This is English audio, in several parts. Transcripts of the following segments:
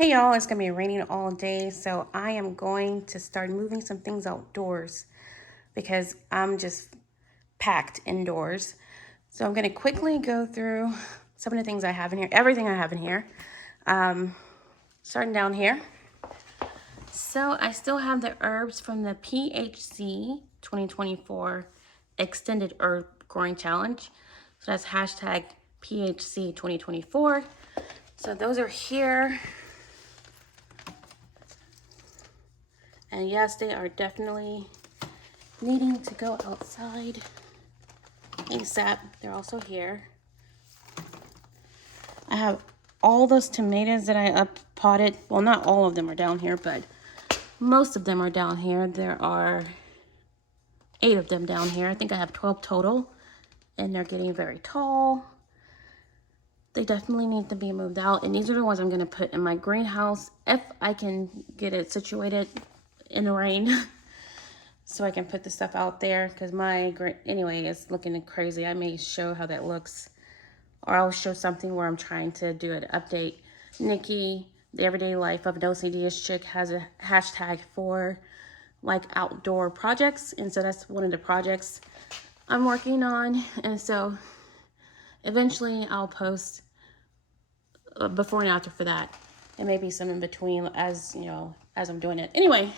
Hey y'all, it's gonna be raining all day, so I am going to start moving some things outdoors because I'm just packed indoors. So I'm gonna quickly go through some of the things I have in here, everything I have in here. Starting down here. So I still have the herbs from the PHC 2024 Extended Herb Growing Challenge. So that's hashtag PHC 2024. So those are here. And yes, they are definitely needing to go outside ASAP. They're also here. I have all those tomatoes that I potted. Well, not all of them are down here, but most of them are down here. There are 8 of them down here. I think I have 12 total, and they're getting very tall. They definitely need to be moved out, and these are the ones I'm going to put in my greenhouse if I can get it situated in the rain. So I can put the stuff out there because anyway, it's looking crazy. I may show how that looks, or I'll show something where I'm trying to do an update. Nikki, the Everyday Life of an OCD-ish Chick, has a hashtag for like outdoor projects, and so that's one of the projects I'm working on. And so eventually I'll post before and after for that, and maybe some in between as you know as I'm doing it. Anyway,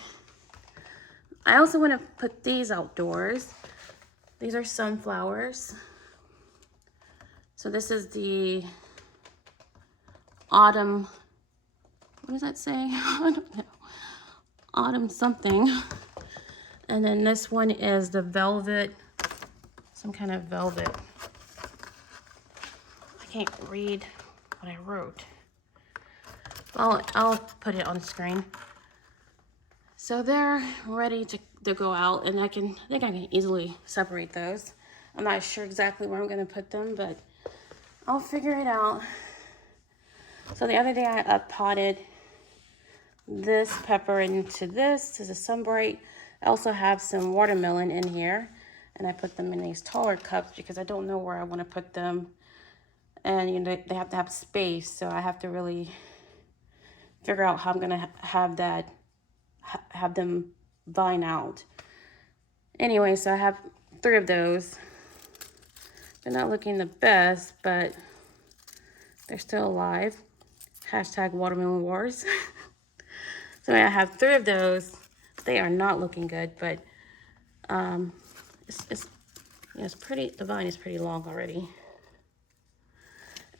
I also want to put these outdoors. These are sunflowers. So this is the autumn, what does that say? I don't know. Autumn something. And then this one is the velvet, some kind of velvet. I can't read what I wrote. Well, I'll put it on the screen. So they're ready to go out, and I think I can easily separate those. I'm not sure exactly where I'm going to put them, but I'll figure it out. So the other day I potted this pepper into this is a Sunbright. I also have some watermelon in here, and I put them in these taller cups because I don't know where I want to put them, and you know they have to have space, so I have to really figure out how I'm gonna have them vine out. Anyway, so I have 3 of those. They're not looking the best, but they're still alive. Hashtag watermelon wars. So I have 3 of those. They are not looking good, but it's pretty. The vine is pretty long already.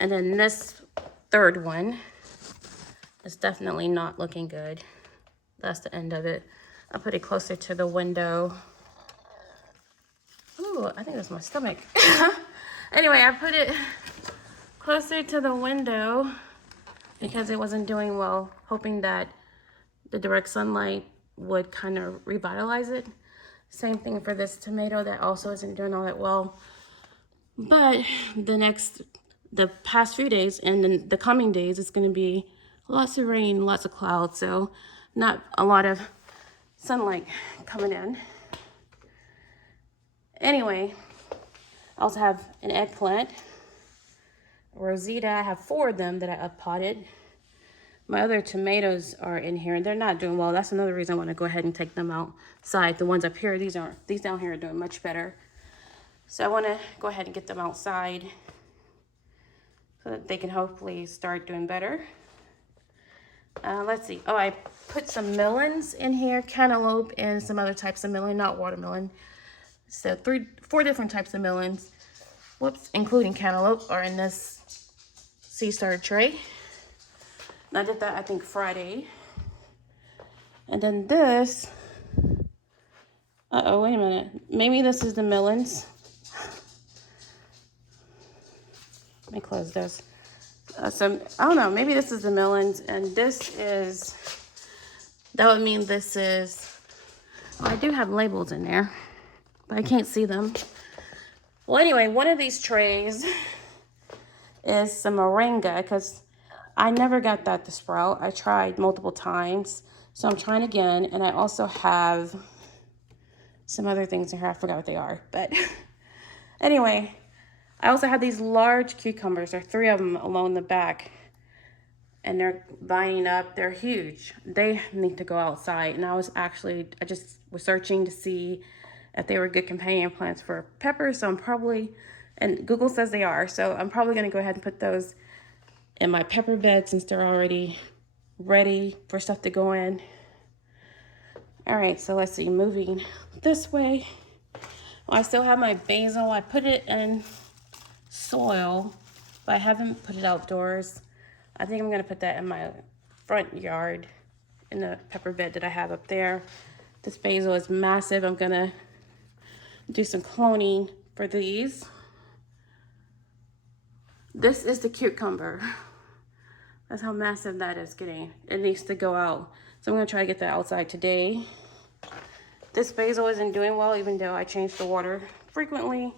And then this 3rd one is definitely not looking good. That's the end of it. I'll put it closer to the window. Ooh, I think that's my stomach. Anyway, I put it closer to the window because it wasn't doing well, hoping that the direct sunlight would kind of revitalize it. Same thing for this tomato that also isn't doing all that well. But the past few days and then the coming days, it's going to be lots of rain, lots of clouds, so not a lot of sunlight coming in. Anyway, I also have an eggplant. Rosita, I have 4 of them that I potted. My other tomatoes are in here, and they're not doing well. That's another reason I want to go ahead and take them outside. The ones up here, these down here are doing much better. So I want to go ahead and get them outside so that they can hopefully start doing better. Let's see. Oh, I put some melons in here, cantaloupe, and some other types of melon, not watermelon. So 4 different types of melons, whoops, including cantaloupe, are in this sea star tray. And I did that, I think, Friday. And then this, uh-oh, wait a minute. Maybe this is the melons. Let me close this. I don't know, maybe this is the melons, and that would mean this is, well, I do have labels in there, but I can't see them. Well, anyway, one of these trays is some moringa, because I never got that to sprout. I tried multiple times, so I'm trying again, and I also have some other things in here. I forgot what they are, but anyway, I also have these large cucumbers. There are 3 of them along the back. and they're vining up. They're huge. They need to go outside. And I just was searching to see if they were good companion plants for peppers. So I'm probably, and Google says they are. So I'm probably going to go ahead and put those in my pepper bed since they're already ready for stuff to go in. All right, so let's see, moving this way. Well, I still have my basil. I put it in soil, but I haven't put it outdoors. I think I'm gonna put that in my front yard in the pepper bed that I have up there. This basil is massive. I'm gonna do some cloning for these. This is the cucumber. That's how massive that is getting. It needs to go out. So I'm gonna try to get that outside today. This basil isn't doing well, even though I change the water frequently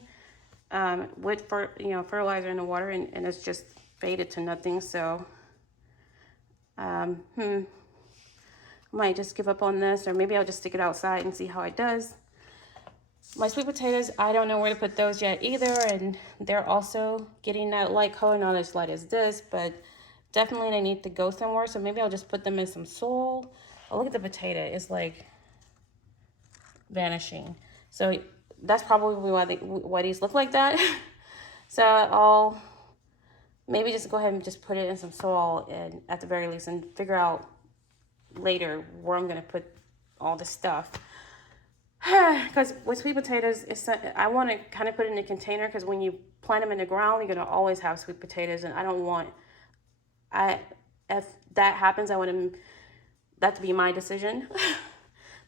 with fertilizer in the water, and it's just faded to nothing. So I might just give up on this, or maybe I'll just stick it outside and see how it does. My sweet potatoes, I don't know where to put those yet either, and they're also getting that light color, not as light as this, but definitely they need to go somewhere. So maybe I'll just put them in some soil. Oh, look at the potato. It's like vanishing. So that's probably why these look like that. So I'll maybe just go ahead and just put it in some soil, and at the very least, and figure out later where I'm going to put all this stuff. Because with sweet potatoes, I want to kind of put it in a container, because when you plant them in the ground, you're going to always have sweet potatoes, and I don't want, if that happens, I want that to be my decision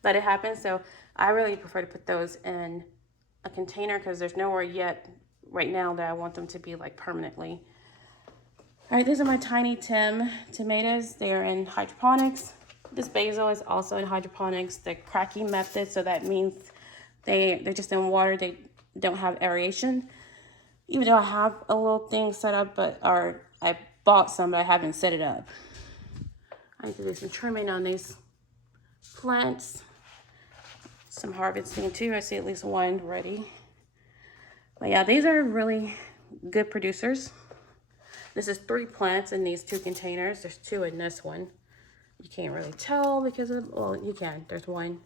that it happens. So I really prefer to put those in a container, because there's nowhere yet right now that I want them to be like permanently. All right, these are my Tiny Tim tomatoes. They're in hydroponics. This basil is also in hydroponics, the cracking method. So that means they're just in water. They don't have aeration. Even though I have a little thing set up, I bought some, but I haven't set it up. I need to do some trimming on these plants. Some harvesting too. I see at least one ready. But yeah, these are really good producers. This is 3 plants in these 2 containers. There's 2 in this one. You can't really tell because of, well, you can. There's one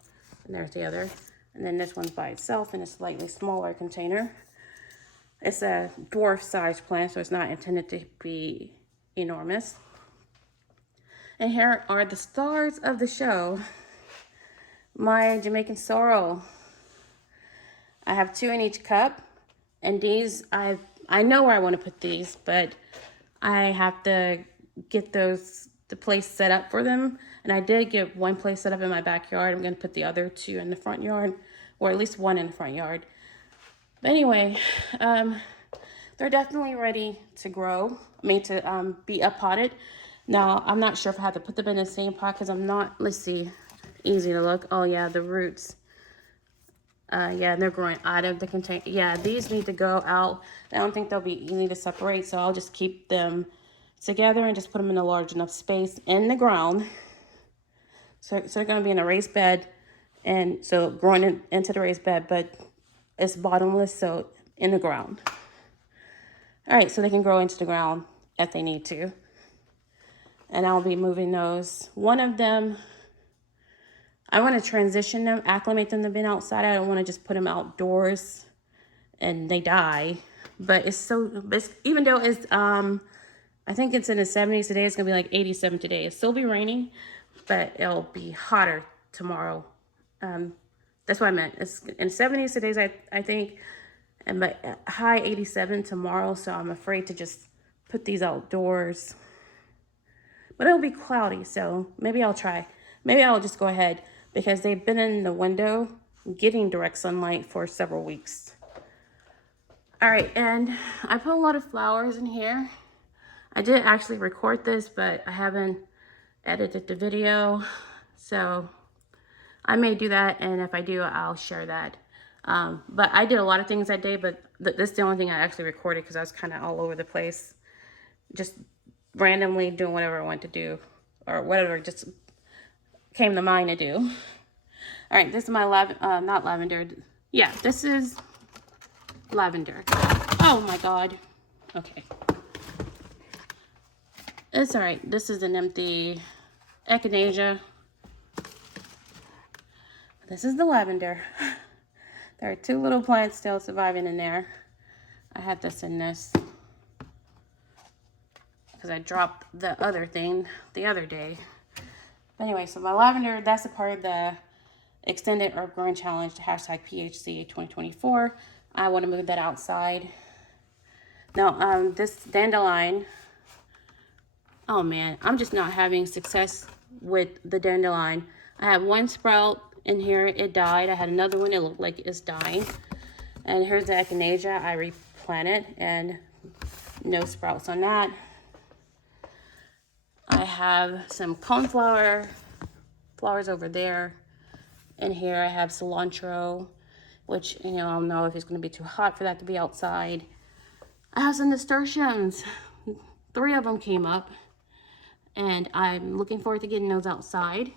and there's the other. And then this one's by itself in a slightly smaller container. It's a dwarf sized plant, so it's not intended to be enormous. And here are the stars of the show. My Jamaican sorrel. I have 2 in each cup, and these I know where I want to put these, but I have to get the place set up for them. And I did get one place set up in my backyard. I'm going to put the other 2 in the front yard, or at least 1 in the front yard. But anyway, they're definitely ready to grow. To be up potted. Now, I'm not sure if I have to put them in the same pot, because I'm not, let's see, easy to look. Oh yeah, the roots. Yeah, they're growing out of the container. Yeah, these need to go out. I don't think they'll be easy to separate, so I'll just keep them together and just put them in a large enough space in the ground. So they're going to be in a raised bed, and so growing into the raised bed, but it's bottomless, so in the ground. All right, so they can grow into the ground if they need to. And I'll be moving those. One of them, I want to transition them, acclimate them to being outside. I don't want to just put them outdoors and they die. But even though it's, I think it's in the 70s today, it's going to be like 87 today. It'll still be raining, but it'll be hotter tomorrow. That's what I meant. It's in the 70s today, I think, but high 87 tomorrow. So I'm afraid to just put these outdoors. But it'll be cloudy, so maybe I'll try. Maybe I'll just go ahead, because they've been in the window getting direct sunlight for several weeks. All right, and I put a lot of flowers in here. I did actually record this, but I haven't edited the video. So I may do that, and if I do, I'll share that. But I did a lot of things that day, but this is the only thing I actually recorded, because I was kind of all over the place. Just randomly doing whatever I want to do, or whatever just came to mind to do. All right, this is my not lavender. Yeah, this is lavender. Oh my God. Okay. It's all right. This is an empty echinacea. This is the lavender. There are 2 little plants still surviving in there. I had this in this because I dropped the other thing the other day. Anyway, so my lavender, that's a part of the Extended Herb Growing Challenge, hashtag PHC 2024. I want to move that outside. Now, this dandelion, oh man, I'm just not having success with the dandelion. I have 1 sprout in here, it died. I had another one, it looked like it's dying. And here's the echinacea, I replanted, and no sprouts on that. I have some coneflower flowers over there. And here I have cilantro, which, you know, I don't know if it's going to be too hot for that to be outside. I have some nasturtiums. 3 of them came up, and I'm looking forward to getting those outside.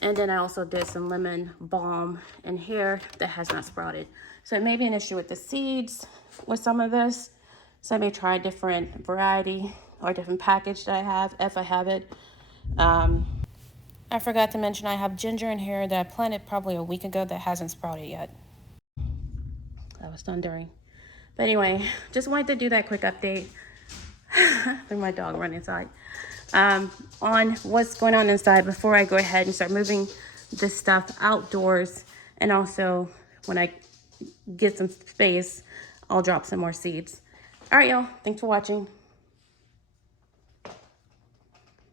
And then I also did some lemon balm in here that has not sprouted. So it may be an issue with the seeds with some of this. So I may try a different variety or a different package that I have, if I have it. I forgot to mention I have ginger in here that I planted probably a week ago that hasn't sprouted yet. That was thundering. But anyway, just wanted to do that quick update. There's my dog running inside. On what's going on inside before I go ahead and start moving this stuff outdoors. And also, when I get some space, I'll drop some more seeds. All right, y'all. Thanks for watching.